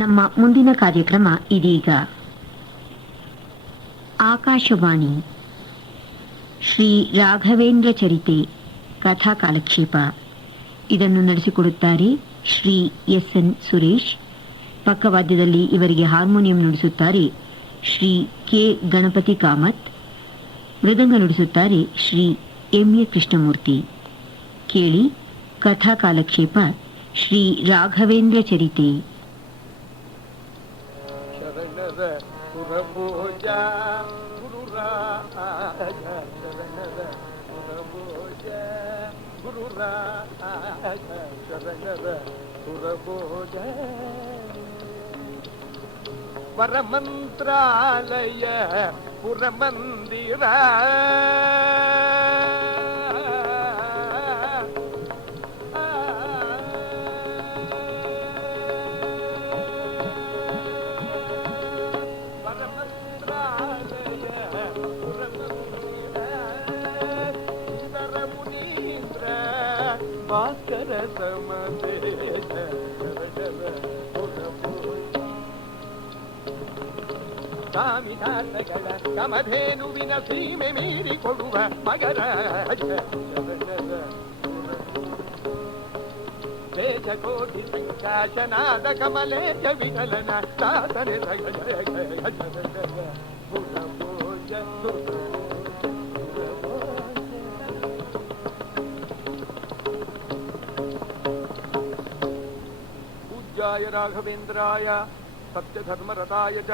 ನಮ್ಮ ಮುಂದಿನ ಕಾರ್ಯಕ್ರಮ ಇದೀಗ. ಆಕಾಶವಾಣಿ ಶ್ರೀ ರಾಘವೇಂದ್ರ ಚರಿತೆ ಕಥಾ ಕಾಲಕ್ಷೇಪ. ಇದನ್ನು ನಡೆಸಿಕೊಡುತ್ತಾರೆ ಶ್ರೀ ಎಸ್.ಎನ್. ಸುರೇಶ್. ಪಕ್ಕವಾದ್ಯದಲ್ಲಿ ಇವರಿಗೆ ಹಾರ್ಮೋನಿಯಂ ನುಡಿಸುತ್ತಾರೆ ಶ್ರೀ ಕೆ. ಗಣಪತಿ ಕಾಮತ್. ಮೃದಂಗ ನುಡಿಸುತ್ತಾರೆ ಶ್ರೀ ಎಂ.ಎ. ಕೃಷ್ಣಮೂರ್ತಿ. ಕೇಳಿ ಕಥಾ ಕಾಲಕ್ಷೇಪ ಶ್ರೀ ರಾಘವೇಂದ್ರ ಚರಿತೆ. ವರಮಂತ್ರಾಲಯ ಪುರಮಂದಿರ ಭಾಸ್ಕರ ಸಮದೇಶ ಸ್ವಾಮಿನಾಥಗಳ ಕಮಧೇನುವಿನ ಸೀಮೆ ಮೀರಿ ಕೊಡುವ ಮಗರ ದೇಶಕೋಟಿ ಸಂಕಾಶನಾದ ಕಮಲೇಶ ವಿಠಲನ ಸಾಧನೆ ಪೂಜ್ಯಾಯ ರಾಘವೇಂದ್ರಾಯ ಸತ್ಯಧರ್ಮರತಾಯ ಚ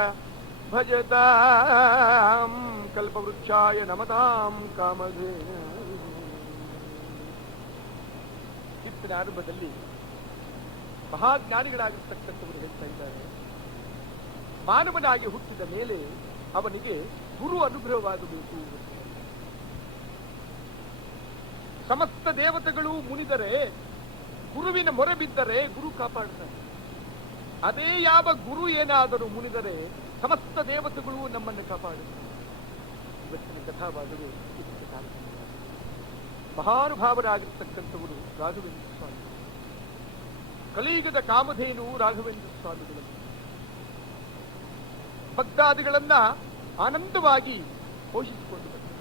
ಭಜತಾಂ ಕಲ್ಪವೃಕ್ಷಾಯ ನಮತಾಂ ಕಾಮಧೇನ. ಚಿತ್ತಿನ ಆರಂಭದಲ್ಲಿ ಮಹಾಜ್ಞಾನಿಗಳಾಗಿರ್ತಕ್ಕಂಥವರು ಹೇಳ್ತಾ ಇದ್ದಾರೆ, ಮಾನವನಾಗಿ ಹುಟ್ಟಿದ ಮೇಲೆ ಅವನಿಗೆ ಗುರು ಅನುಗ್ರಹವಾಗಬೇಕು. ಸಮಸ್ತ ದೇವತೆಗಳು ಮುನಿದರೆ, ಗುರುವಿನ ಮೊರೆ ಬಿದ್ದರೆ ಗುರು ಕಾಪಾಡ್ತಾನೆ. ಅದೇ ಯಾವ ಗುರು ಏನಾದರೂ ಮುನಿದರೆ ಸಮಸ್ತ ದೇವತೆಗಳು ನಮ್ಮನ್ನು ಕಾಪಾಡುತ್ತಾರೆ. ಇವತ್ತಿನ ಕಥಾಭಾಗವೇ ಇದಕ್ಕೆ ಕಾರಣ. ಮಹಾನುಭಾವರಾಗಿರ್ತಕ್ಕಂಥವರು ರಾಘವೇಂದ್ರ ಸ್ವಾಮಿ, ಕಲಿಯುಗದ ಕಾಮಧೇನು ರಾಘವೇಂದ್ರ ಸ್ವಾಮಿಗಳು. ಭಕ್ತಾದಿಗಳನ್ನ ಆನಂದವಾಗಿ ಪೋಷಿಸಿಕೊಂಡು ಬರ್ತಾರೆ.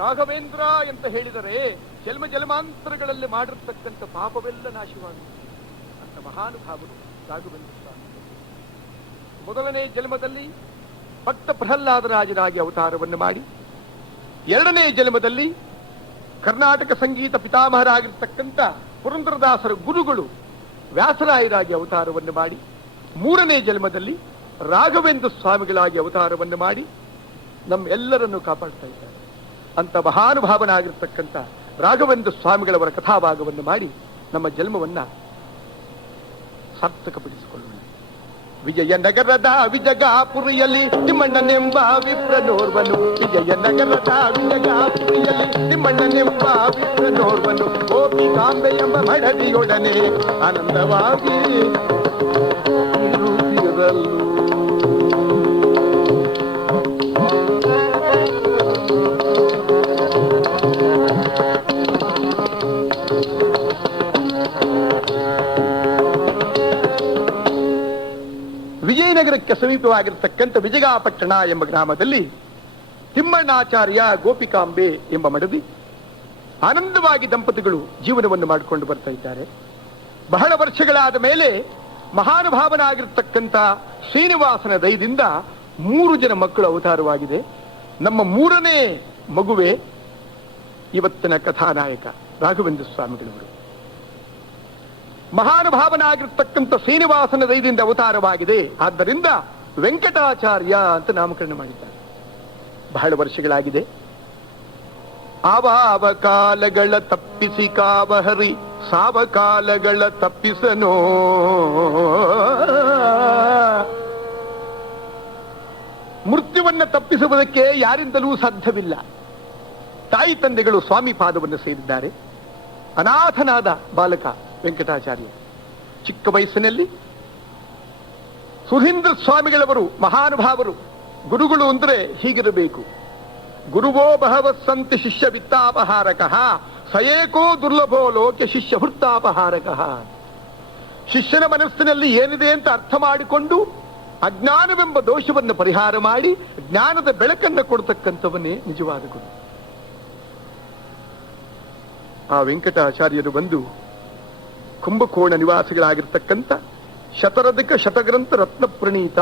ರಾಘವೇಂದ್ರ ಅಂತ ಹೇಳಿದರೆ ಜನ್ಮ ಜನ್ಮಾಂತರಗಳಲ್ಲಿ ಮಾಡಿರ್ತಕ್ಕಂಥ ಪಾಪವೆಲ್ಲ ನಾಶವಾಗುತ್ತದೆ ಅಂತ ಮಹಾನುಭಾವರು ರಾಘವೇಂದ್ರ ಸ್ವಾಮಿ. ಮೊದಲನೇ ಜನ್ಮದಲ್ಲಿ ಭಕ್ತ ಪ್ರಹ್ಲಾದರಾಜರಾಗಿ ಅವತಾರವನ್ನು ಮಾಡಿ, ಎರಡನೇ ಜನ್ಮದಲ್ಲಿ ಕರ್ನಾಟಕ ಸಂಗೀತ ಪಿತಾಮಹರಾಗಿರ್ತಕ್ಕಂಥ ಪುರಂದರದಾಸರ ಗುರುಗಳು ವ್ಯಾಸರಾಯರಾಗಿ ಅವತಾರವನ್ನು ಮಾಡಿ, ಮೂರನೇ ಜನ್ಮದಲ್ಲಿ ರಾಘವೇಂದ್ರ ಸ್ವಾಮಿಗಳಾಗಿ ಅವತಾರವನ್ನು ಮಾಡಿ ನಮ್ಮೆಲ್ಲರನ್ನು ಕಾಪಾಡ್ತಾ ಇದ್ದಾರೆ. ಅಂತ ಮಹಾನುಭಾವನಾಗಿರ್ತಕ್ಕಂಥ ರಾಘವೇಂದ್ರ ಸ್ವಾಮಿಗಳವರ ಕಥಾಭಾಗವನ್ನು ಮಾಡಿ ನಮ್ಮ ಜನ್ಮವನ್ನ ಸಾರ್ಥಕಪಡಿಸಿಕೊಳ್ಳೋಣ. ವಿಜಯನಗರದ ವಿಜಗಾಪುರಿಯಲ್ಲಿ ತಿಮ್ಮಣ್ಣನೆಂಬ ವಿಪ್ರನೋರ್ವನು, ವಿಜಯನಗರದ ವಿಜಗಾಪುರಿಯಲ್ಲಿ ತಿಮ್ಮಣ್ಣನೆಂಬ ವಿಪ್ರನೋರ್ವನು, ಗೋಪಿಕಾಂಬೆ ಎಂಬ ಮಡದಿಯೊಡನೆ ಆನಂದವಾಗಿ ಇರುತ್ತಿರಲು. ವಿಜಯನಗರಕ್ಕೆ ಸಮೀಪವಾಗಿರತಕ್ಕಂಥ ವಿಜಗಾಪಟ್ಟಣ ಎಂಬ ಗ್ರಾಮದಲ್ಲಿ ತಿಮ್ಮಣ್ಣಾಚಾರ್ಯ ಗೋಪಿಕಾಂಬೆ ಎಂಬ ಮಡದಿ ಆನಂದವಾಗಿ ದಂಪತಿಗಳು ಜೀವನವನ್ನು ಮಾಡಿಕೊಂಡು ಬರ್ತಾ ಇದ್ದಾರೆ. ಬಹಳ ವರ್ಷಗಳಾದ ಮೇಲೆ ಮಹಾನುಭಾವನಾಗಿರ್ತಕ್ಕಂಥ ಶ್ರೀನಿವಾಸನ ದಯದಿಂದ 3 ಜನ ಮಕ್ಕಳು ಅವತಾರವಾಗಿದೆ. ನಮ್ಮ 3ನೇ ಮಗುವೆ ಇವತ್ತಿನ ಕಥಾನಾಯಕ ರಾಘವೇಂದ್ರ ಸ್ವಾಮಿಗಳವರು. ಮಹಾನುಭಾವನಾಗಿರ್ತಕ್ಕಂಥ ಶ್ರೀನಿವಾಸನ ದಯದಿಂದ ಅವತಾರವಾಗಿದೆ. ಆದ್ದರಿಂದ ವೆಂಕಟಾಚಾರ್ಯ ಅಂತ ನಾಮಕರಣ ಮಾಡಿದ್ದಾರೆ. ಬಹಳ ವರ್ಷಗಳಾಗಿದೆ. ಆವ ಕಾಲಗಳ ತಪ್ಪಿಸಿ ಕಾವಹರಿ ಸಾವಕಾಲಗಳ ತಪ್ಪಿಸನೋ, ಮೃತ್ಯುವನ್ನ ತಪ್ಪಿಸುವುದಕ್ಕೆ ಯಾರಿಂದಲೂ ಸಾಧ್ಯವಿಲ್ಲ. ತಾಯಿ ತಂದೆಗಳು ಸ್ವಾಮಿ ಪಾದವನ್ನು ಸೇರಿದ್ದಾರೆ. ಅನಾಥನಾದ ಬಾಲಕ ವೆಂಕಟಾಚಾರ್ಯ ಚಿಕ್ಕ ವಯಸ್ಸಿನಲ್ಲಿ ಸುಧೀಂದ್ರ ಸ್ವಾಮಿಗಳವರು ಮಹಾನುಭಾವರು. ಗುರುಗಳು ಅಂದ್ರೆ ಹೀಗಿರಬೇಕು. ಗುರುವೋ ಬಹವಸ್ಸಂತಿ ಶಿಷ್ಯ ವಿತ್ತಾಪಹಾರಕ ಸಯೇಕೋ ದುರ್ಲಭೋ ಲೋಕ ಶಿಷ್ಯ ಹೃತ್ತಾಪಹಾರಕ. ಶಿಷ್ಯನ ಮನಸ್ಸಿನಲ್ಲಿ ಏನಿದೆ ಅಂತ ಅರ್ಥ ಮಾಡಿಕೊಂಡು ಅಜ್ಞಾನವೆಂಬ ದೋಷವನ್ನು ಪರಿಹಾರ ಮಾಡಿ ಜ್ಞಾನದ ಬೆಳಕನ್ನು ಕೊಡ್ತಕ್ಕಂಥವನ್ನೇ ನಿಜವಾದ ಗುರು. ಆ ವೆಂಕಟಾಚಾರ್ಯರು ಬಂದು ಕುಂಭಕೋಣ ನಿವಾಸಿಗಳಾಗಿರ್ತಕ್ಕಂಥ ಶತರಧಿಕ ಶತಗ್ರಂಥ ರತ್ನ ಪ್ರಣೀತ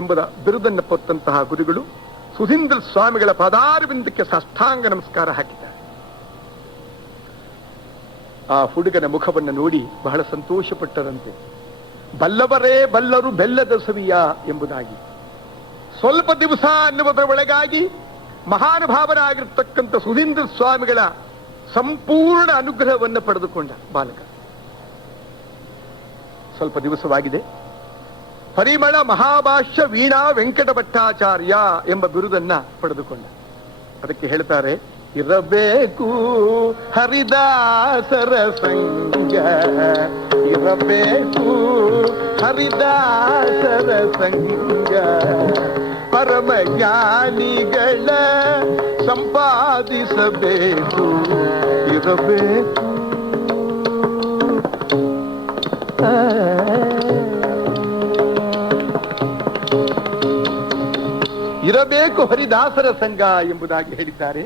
ಎಂಬ ಬಿರುದನ್ನು ಪೊತ್ತಂತಹ ಗುರುಗಳು ಸುಧೀಂದ್ರ ಸ್ವಾಮಿಗಳ ಪಾದಾರವಿಂದಕ್ಕೆ ಸಾಷ್ಟಾಂಗ ನಮಸ್ಕಾರ ಹಾಕಿದ್ದಾರೆ. ಆ ಹುಡುಗನ ಮುಖವನ್ನು ನೋಡಿ ಬಹಳ ಸಂತೋಷಪಟ್ಟರಂತೆ. ಬಲ್ಲವರೇ ಬಲ್ಲರು ಬೆಲ್ಲದ ಸವಿಯ ಎಂಬುದಾಗಿ ಸ್ವಲ್ಪ ದಿವಸ ಅನ್ನುವುದರ ಒಳಗಾಗಿ ಮಹಾನುಭಾವನಾಗಿರ್ತಕ್ಕಂಥ ಸುಧೀಂದ್ರ ಸ್ವಾಮಿಗಳ ಸಂಪೂರ್ಣ ಅನುಗ್ರಹವನ್ನು ಪಡೆದುಕೊಂಡ ಬಾಲಕ. ಸ್ವಲ್ಪ ದಿವಸವಾಗಿದೆ. ಪರಿಮಳ ಮಹಾಭಾಷ್ಯ ವೀಣಾ ವೆಂಕಟ ಭಟ್ಟಾಚಾರ್ಯ ಎಂಬ ಬಿರುದನ್ನ ಪಡೆದುಕೊಂಡ. ಅದಕ್ಕೆ ಹೇಳ್ತಾರೆ, ಇರಬೇಕು ಹರಿದಾಸರ ಸಂಗ, ಇರಬೇಕು ಹರಿದಾಸರ ಸಂಗ, ಪರಮ ಜ್ಞಾನಿಗಳ ಸಂಪಾದಿಸಬೇಕು, ಇರಬೇಕು. ಇರಬೇಕು ಹರಿದಾಸರ ಸಂಘ ಎಂಬುದಾಗಿ ಹೇಳಿದ್ದಾರೆ.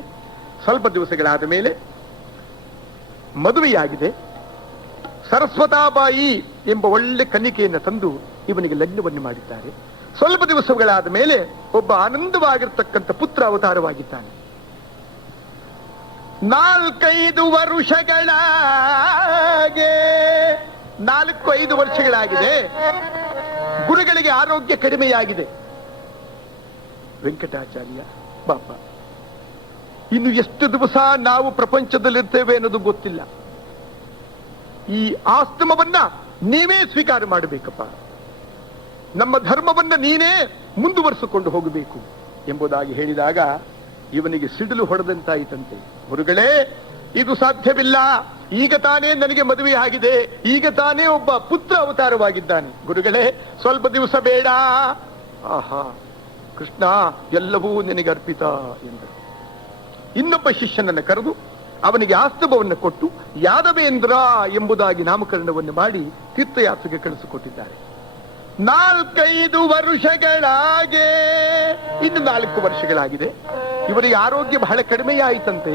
ಸ್ವಲ್ಪ ದಿವಸಗಳಾದ ಮೇಲೆ ಮದುವೆಯಾಗಿದೆ. ಸರಸ್ವತಾಬಾಯಿ ಎಂಬ ಒಳ್ಳೆ ಕನ್ನಿಕೆಯನ್ನು ತಂದು ಇವನಿಗೆ ಲಗ್ನವನ್ನು ಮಾಡಿದ್ದಾರೆ. ಸ್ವಲ್ಪ ದಿವಸಗಳಾದ ಮೇಲೆ ಒಬ್ಬ ಆನಂದವಾಗಿರ್ತಕ್ಕಂಥ ಪುತ್ರ ಅವತಾರವಾಗಿದ್ದಾನೆ. 4-5 ವರ್ಷಗಳಾಗಿದೆ. ಗುರುಗಳಿಗೆ ಆರೋಗ್ಯ ಕಡಿಮೆಯಾಗಿದೆ. ವೆಂಕಟಾಚಾರ್ಯ, ಬಾಪ, ಇನ್ನು ಎಷ್ಟು ದಿವಸ ನಾವು ಪ್ರಪಂಚದಲ್ಲಿರ್ತೇವೆ ಅನ್ನೋದು ಗೊತ್ತಿಲ್ಲ. ಈ ಆಸ್ತಮವನ್ನ ನೀವೇ ಸ್ವೀಕಾರ ಮಾಡಬೇಕಪ್ಪ. ನಮ್ಮ ಧರ್ಮವನ್ನ ನೀನೇ ಮುಂದುವರಿಸಿಕೊಂಡು ಹೋಗಬೇಕು ಎಂಬುದಾಗಿ ಹೇಳಿದಾಗ ಇವನಿಗೆ ಸಿಡಿಲು ಹೊಡೆದಂತಾಯಿತಂತೆ. ಗುರುಗಳೇ, ಇದು ಸಾಧ್ಯವಿಲ್ಲ. ಈಗ ತಾನೇ ನನಗೆ ಮದುವೆ ಆಗಿದೆ. ಈಗ ತಾನೇ ಒಬ್ಬ ಪುತ್ರ ಅವತಾರವಾಗಿದ್ದಾನೆ. ಗುರುಗಳೇ, ಸ್ವಲ್ಪ ದಿವಸ ಬೇಡ. ಆಹಾ, ಕೃಷ್ಣ, ಎಲ್ಲವೂ ನಿನಗೆ ಅರ್ಪಿತ ಎಂದರು. ಇನ್ನೊಬ್ಬ ಶಿಷ್ಯನನ್ನು ಕರೆದು ಅವನಿಗೆ ಆಸ್ತಮವನ್ನು ಕೊಟ್ಟು ಯಾದವೇಂದ್ರ ಎಂಬುದಾಗಿ ನಾಮಕರಣವನ್ನು ಮಾಡಿ ತೀರ್ಥಯಾತ್ರೆಗೆ ಕಳಿಸಿಕೊಟ್ಟಿದ್ದಾರೆ. 4-5 ವರ್ಷಗಳಾಗೆ ಇನ್ನು 4 ವರ್ಷಗಳಾಗಿದೆ. ಇವರಿಗೆ ಆರೋಗ್ಯ ಬಹಳ ಕಡಿಮೆಯಾಯಿತಂತೆ.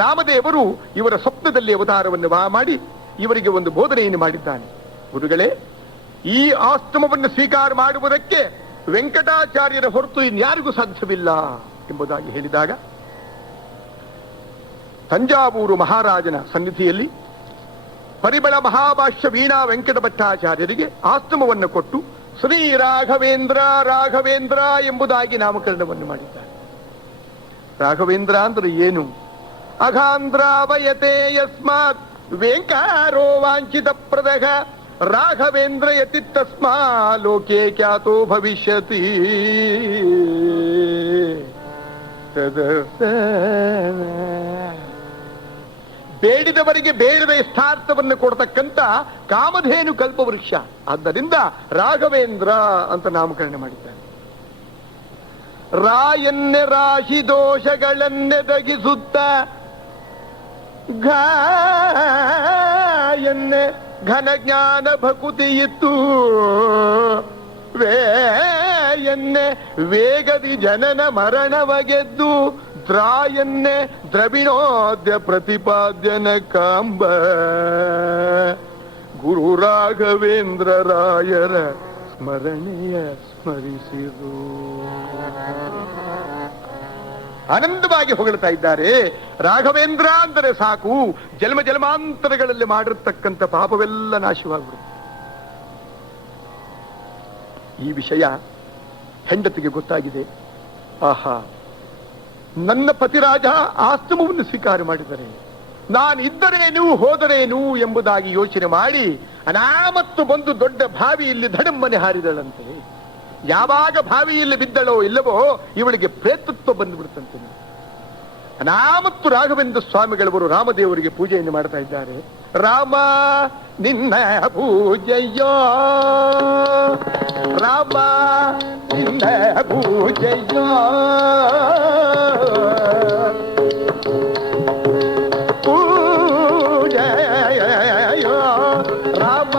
ರಾಮದೇವರು ಇವರ ಸ್ವಪ್ನದಲ್ಲಿ ಅವತಾರವನ್ನು ಮಾಡಿ ಇವರಿಗೆ ಒಂದು ಬೋಧನೆಯನ್ನು ಮಾಡಿದ್ದಾನೆ. ಗುರುಗಳೇ, ಈ ಆಸ್ತಮವನ್ನು ಸ್ವೀಕಾರ ಮಾಡುವುದಕ್ಕೆ ವೆಂಕಟಾಚಾರ್ಯರ ಹೊರತು ಇನ್ಯಾರಿಗೂ ಸಾಧ್ಯವಿಲ್ಲ ಎಂಬುದಾಗಿ ಹೇಳಿದಾಗ ತಂಜಾವೂರು ಮಹಾರಾಜನ ಸನ್ನಿಧಿಯಲ್ಲಿ ಪರಿಮಳ ಮಹಾಭಾಷ್ಯ ವೀಣಾ ವೆಂಕಟ ಭಟ್ಟಾಚಾರ್ಯರಿಗೆ ಆಸ್ತಮವನ್ನು ಕೊಟ್ಟು ಶ್ರೀ ರಾಘವೇಂದ್ರ ರಾಘವೇಂದ್ರ ಎಂಬುದಾಗಿ ನಾಮಕರಣವನ್ನು ಮಾಡಿದ್ದಾರೆ. ರಾಘವೇಂದ್ರ ಅಂದ್ರೆ ಏನು? ಅಘಾಂಧ್ರಾವಯತೆ ಯಸ್ಮಾತ್ ವೆಂಕಾರೋ ವಾಂಛಿತ ಪ್ರದಹ ರಾಘವೇಂದ್ರ ಯತಿ ತಸ್ಮಾ ಲೋಕೆ ಖ್ಯಾತೋ ಭವಿಷ್ಯತಿ. ಬೇಡಿದವರಿಗೆ ಬೇಡದ ಇಷ್ಟಾರ್ಥವನ್ನು ಕೊಡ್ತಕ್ಕಂಥ ಕಾಮಧೇನು ಕಲ್ಪವೃಕ್ಷ. ಆದ್ದರಿಂದ ರಾಘವೇಂದ್ರ ಅಂತ ನಾಮಕರಣ ಮಾಡಿದ್ದಾರೆ. ರಾಯನ್ನೆ ರಾಶಿ ದೋಷಗಳನ್ನೆದಗಿಸುತ್ತ ಗಾಯನ್ನೆ ಘನ ಜ್ಞಾನ ಭಕುತಿಯಿತ್ತು ವೇಯನ್ನೆ ವೇಗದಿ ಜನನ ಮರಣವಗೆದ್ದು ದ್ರಾಯನ್ನೆ ದ್ರವಿಣೋದ್ಯ ಪ್ರತಿಪಾದ್ಯನ ಕಾಂಬ ಗುರು ರಾಘವೇಂದ್ರ ರಾಯರ ಸ್ಮರಣೆಯ ಸ್ಮರಿಸಿರು. ಆನಂದವಾಗಿ ಹೊಗಳ್ತಾ ಇದ್ದಾರೆ. ರಾಘವೇಂದ್ರ ಅಂದರೆ ಸಾಕು, ಜನ್ಮ ಜನ್ಮಾಂತರಗಳಲ್ಲಿ ಮಾಡಿರ್ತಕ್ಕಂಥ ಪಾಪವೆಲ್ಲ ನಾಶವಾಗ್ಬಿಡುತ್ತೆ. ಈ ವಿಷಯ ಹೆಂಡತಿಗೆ ಗೊತ್ತಾಗಿದೆ. ಆಹಾ, ನನ್ನ ಪತಿರಾಜ ಆಸ್ತಮವನ್ನು ಸ್ವೀಕಾರ ಮಾಡಿದರೆ ನಾನಿದ್ದರೇನು ಹೋದರೇನು ಎಂಬುದಾಗಿ ಯೋಚನೆ ಮಾಡಿ ಅನಾಮತ್ತು ಬಂದು ದೊಡ್ಡ ಬಾವಿಯಲ್ಲಿ ಧಡಮ್ಮನೆ ಹಾರಿದಳಂತೆ. ಯಾವಾಗ ಬಾವಿಯಲ್ಲಿ ಬಿದ್ದಳೋ ಇಲ್ಲವೋ ಇವಳಿಗೆ ಪ್ರೇತತ್ವ ಬಂದುಬಿಡುತ್ತಂತೆ. ಅನಾಮತ್ತು ರಾಘವೇಂದ್ರ ಸ್ವಾಮಿಗಳವರು ರಾಮದೇವರಿಗೆ ಪೂಜೆಯನ್ನು ಮಾಡ್ತಾ ಇದ್ದಾರೆ. ರಾಮ ನಿನ್ನ ಪೂಜೆಯೋ, ರಾಮ ನಿನ್ನ ಪೂಜೆಯೋ, ಪೂಜೆಯೋ ರಾಮ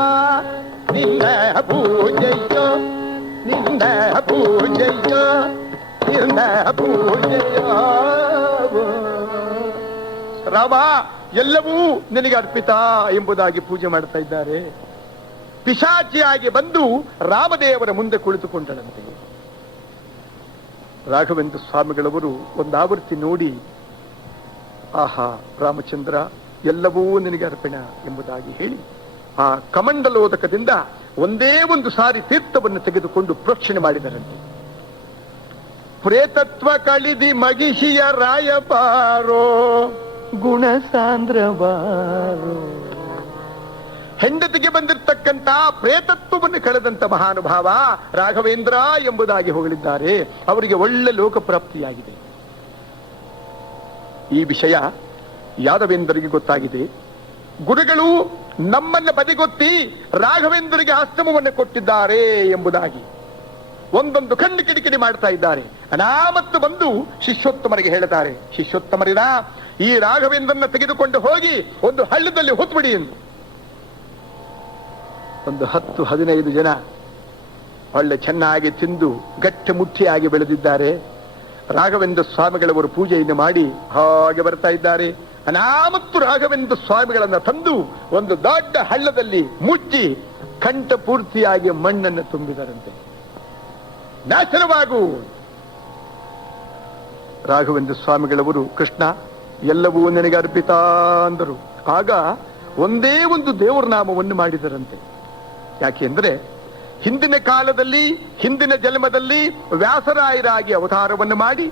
ಪೂಜೆಯ ರಾಮ ಎಲ್ಲವೂ ನಿನಗೆ ಅರ್ಪಿತ ಎಂಬುದಾಗಿ ಪೂಜೆ ಮಾಡ್ತಾ ಇದ್ದಾರೆ. ಪಿಶಾಚಿಯಾಗಿ ಬಂದು ರಾಮದೇವರ ಮುಂದೆ ಕುಳಿತುಕೊಂಡಳಂತೆ. ರಾಘವೇಂದ್ರ ಸ್ವಾಮಿಗಳವರು ಒಂದಾವರ್ತಿ ನೋಡಿ, ಆಹಾ ರಾಮಚಂದ್ರ ಎಲ್ಲವೂ ನಿನಗೆ ಅರ್ಪಣ ಎಂಬುದಾಗಿ ಹೇಳಿ ಆ ಕಮಂಡಲೋದಕದಿಂದ ಒಂದೇ ಒಂದು ಸಾರಿ ತೀರ್ಥವನ್ನು ತೆಗೆದುಕೊಂಡು ಪ್ರೋಕ್ಷಣೆ ಮಾಡಿದರಂತೆ. ಪ್ರೇತತ್ವ ಕಳಿದಿ ಮಗಿಷಿಯ ರಾಯಪಾರೋ ಗುಣಸಾಂದ್ರವಾರೋ. ಹೆಂಡತಿಗೆ ಬಂದಿರತಕ್ಕಂತ ಪ್ರೇತತ್ವವನ್ನು ಕಳೆದಂತ ಮಹಾನುಭಾವ ರಾಘವೇಂದ್ರ ಎಂಬುದಾಗಿ ಹೊಗಳಿದ್ದಾರೆ. ಅವರಿಗೆ ಒಳ್ಳೆ ಲೋಕಪ್ರಾಪ್ತಿಯಾಗಿದೆ. ಈ ವಿಷಯ ಯಾದವೇಂದ್ರರಿಗೆ ಗೊತ್ತಾಗಿದೆ. ಗುರುಗಳು ನಮ್ಮನ್ನ ಬದಿಗೊತ್ತಿ ರಾಘವೇಂದ್ರರಿಗೆ ಆಶ್ರಮವನ್ನು ಕೊಟ್ಟಿದ್ದಾರೆ ಎಂಬುದಾಗಿ ಒಂದೊಂದು ಕಣ್ಣು ಕಿಡಿಕಿಡಿ ಮಾಡ್ತಾ ಇದ್ದಾರೆ. ಅನಾಮತ್ತು ಬಂದು ಶಿಷ್ಯೋತ್ತಮರಿಗೆ ಹೇಳ್ತಾರೆ, ಶಿಷ್ಯೋತ್ತಮರಿನ ಈ ರಾಘವೇಂದ್ರನ್ನ ತೆಗೆದುಕೊಂಡು ಹೋಗಿ ಒಂದು ಹಳ್ಳದಲ್ಲಿ ಹೊತ್ಬಿಡಿ ಎಂದು. ಒಂದು 10-15 ಜನ ಒಳ್ಳೆ ಚೆನ್ನಾಗಿ ತಿಂದು ಗಟ್ಟಿ ಮುಟ್ಟಿಯಾಗಿ ಬೆಳೆದಿದ್ದಾರೆ. ರಾಘವೇಂದ್ರ ಸ್ವಾಮಿಗಳವರು ಪೂಜೆಯನ್ನು ಮಾಡಿ ಹಾಗೆ ಬರ್ತಾ ಇದ್ದಾರೆ. ಅನಾಮತ್ತು ರಾಘವೇಂದ್ರ ಸ್ವಾಮಿಗಳನ್ನ ತಂದು ಒಂದು ದೊಡ್ಡ ಹಳ್ಳದಲ್ಲಿ ಮುಚ್ಚಿ ಕಂಠ ಪೂರ್ತಿಯಾಗಿ ಮಣ್ಣನ್ನು ತುಂಬಿದರಂತೆ. ನಾಶನವಾಗು. ರಾಘವೇಂದ್ರ ಸ್ವಾಮಿಗಳವರು, ಕೃಷ್ಣ ಎಲ್ಲವೂ ನಿನಗೆ ಅರ್ಪಿತ ಅಂದರು. ಆಗ ಒಂದೇ ಒಂದು ದೇವರ ನಾಮವನ್ನು ಮಾಡಿದರಂತೆ. ಯಾಕೆಂದ್ರೆ ಹಿಂದಿನ ಕಾಲದಲ್ಲಿ ಹಿಂದಿನ ಜನ್ಮದಲ್ಲಿ ವ್ಯಾಸರಾಯರಾಗಿ ಅವತಾರವನ್ನು ಮಾಡಿ